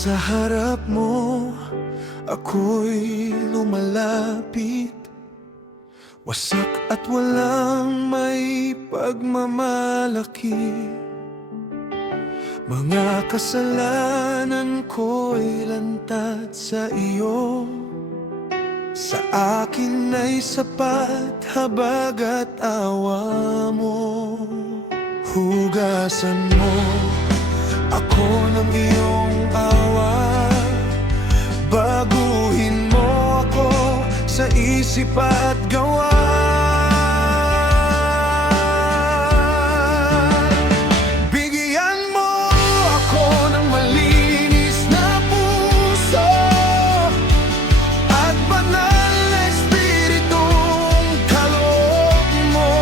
Sa harap mo, ako'y lumalapit. Wasak at walang may pagmamalaki. Mga kasalanan ko'y lantad sa iyo. Sa akin ay sapat habag at awa mo. Hugasan mo ako ng iyong awa. Baguhin mo ako sa isip at gawa. Bigyan mo ako ng malinis na puso at banal na espiritong kaloob mo.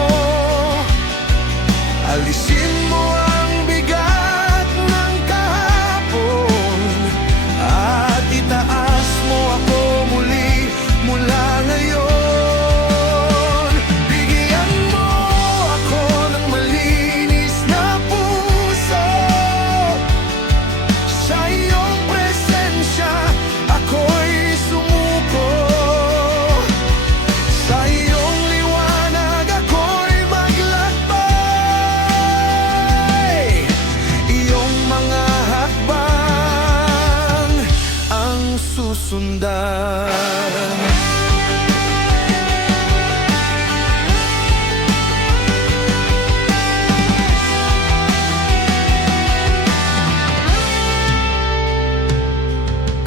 Alisin mo ang bigat ng kahapon at itaas mo ako muli mula ngayon. Bigyan mo ako ng malinis na puso. Sa iyong presensya ako'y sumuko. Sa iyong liwanag ako'y maglakbay. Iyong mga hakbang ang susundan.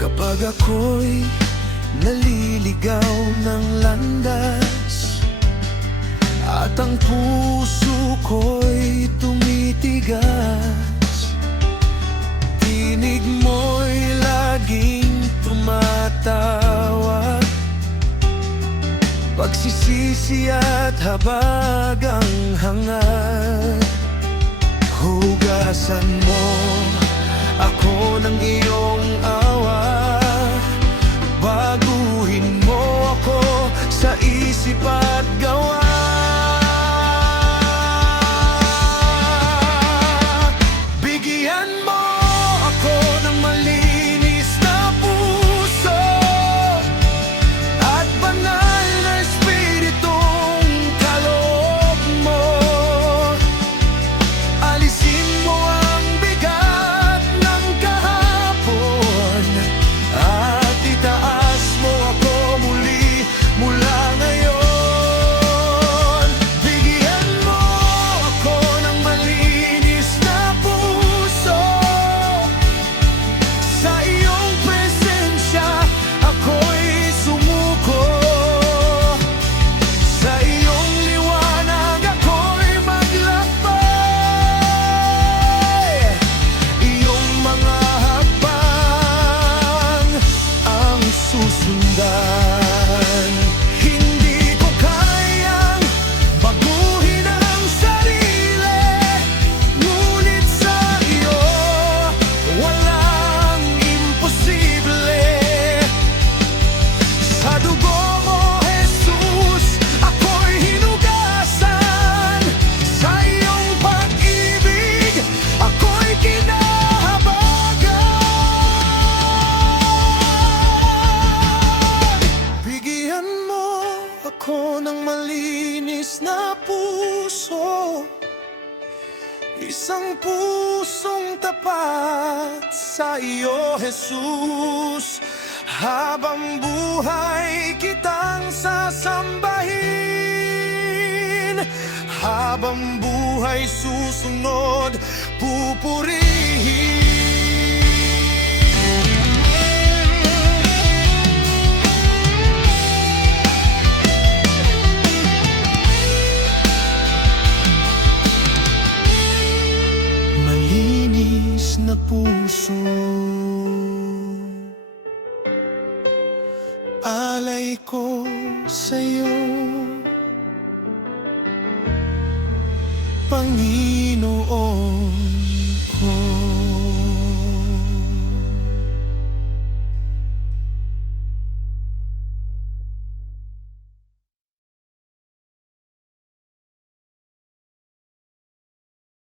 Kapag ako'y naliligaw ng landas at ang puso ko'y tumitigas, tinig mo'y laging tumatawag. Pagsisisi at habag ang hangad. Hugasan mo ako ng iyong awa. Baguhin mo ako sa isip at gawa. Bigyan mo ako ng malinis na puso at banal na espiritong kaloob mo. Alisin mo ang bigat ng kahapon at itaas mo ako muli mula ngayon. Bigyan mo ako ng malinis na puso. Sa iyong presensya ako'y sumuko. Sa iyong liwanag ako'y maglakbay. Iyong mga hakbang ang susundan. Hindi ko kayang baguhin ang sarili, ngunit sa iyo walang imposible. Sa dugo mo, Jesus, ako'y hinugasan. Sa iyong pag-ibig, ako'y kinahabagan. Bigyan mo ako ng malinis na puso, isang pusong tapat sa iyo, Jesus. Habang buhay kitang sasambahin, habang buhay susunod pupurihin. Malinis na puso, alay ko sa'yo, Panginoon.